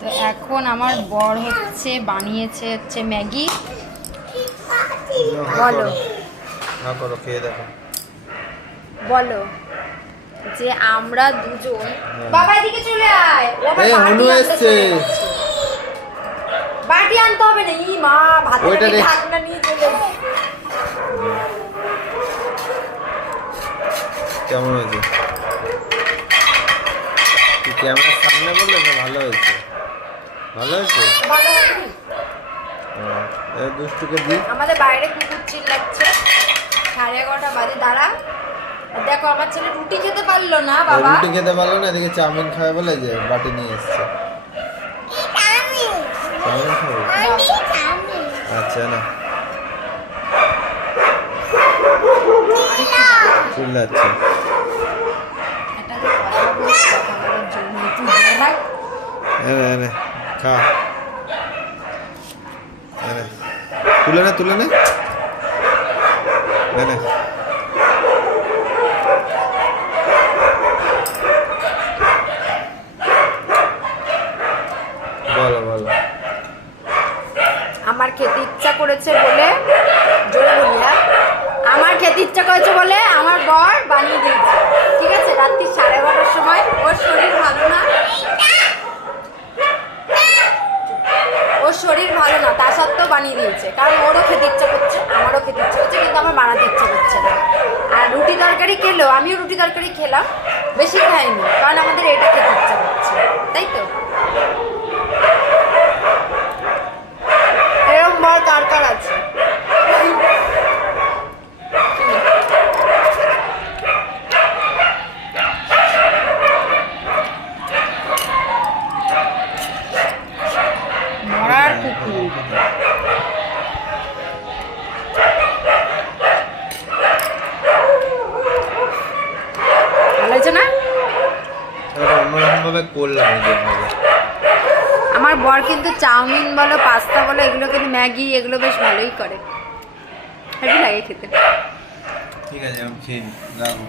তো এখন আমার বর হচ্ছে বানিয়েছে হচ্ছে ম্যাগি। বলো না করো, খেয়ে দেখো। বলো যে আমরা দুজন, বাবা এদিকে চলে আয়। ও আবার এই বাটি হনু আনতে এসছে। চলে গেছে। বাটি আনতে হবে না, ই মা ভাতের ওইটা রে। ঢাকনা নিয়ে চলে এসছে। কেমন হয়েছে? তুই ক্যামেরার সামনে বললে না ভালো হয়েছে? ভালো হয়েছে? ভালো হয়নি? এই দুষ্টুকে দি। আমাদের বাইরে কুকুর চিল্লাচ্ছে, 11:30 বাজে। দাঁড়া, আর দেখো আমার ছেলে রুটি খেতে পারলো না বাবা। রুটি খেতে পারলো না, এদিকে চাউমিন খাবে বলে যে বাটি নিয়ে এসছে। চাউমিন খাবে? আচ্ছা না, চিল্লাচ্ছে। একটা যে কথা বলছি, কথা বলার জন্য তুই দেখ। এনে খা, এনে তুলে নে, তুলে নে, এনে। বলো বলো। আমার খেতে ইচ্ছা করেছে বলে, জোরে বলি, হ্যাঁ? আমার খেতে ইচ্ছা করেছে বলে আমার বর বানিয়ে দিয়েছে, ঠিক আছে? রাত্রি 12:30 সময়। ওর শরীর ভালো না, ওর শরীর ভালো না, তা সত্ত্বেও বানিয়ে দিয়েছে। কারণ ওরও খেতে ইচ্ছা করছে, আমারও খেতে ইচ্ছা করছে, কিন্তু আমার বানাতে ইচ্ছা করছে না। আর রুটি তরকারি খেলো, আমিও রুটি তরকারি খেলাম, বেশি খাইনি, কারণ আমাদের এটা খেতে ইচ্ছা করছে, তাই তো? এরকম বর কার কার আছে? মরার কুকুর। ভালো হয়েছে না? অন্যরকম ভাবে করলাম যেভাবে। আমার বর কিন্তু চাউমিন বলো, পাস্তা বলো, এগুলো কিন্তু ম্যাগি, এগুলো বেশ ভালোই করে, হেভি লাগে খেতে। ঠিক আছে, আমি খেয়ে নিই, রাখো।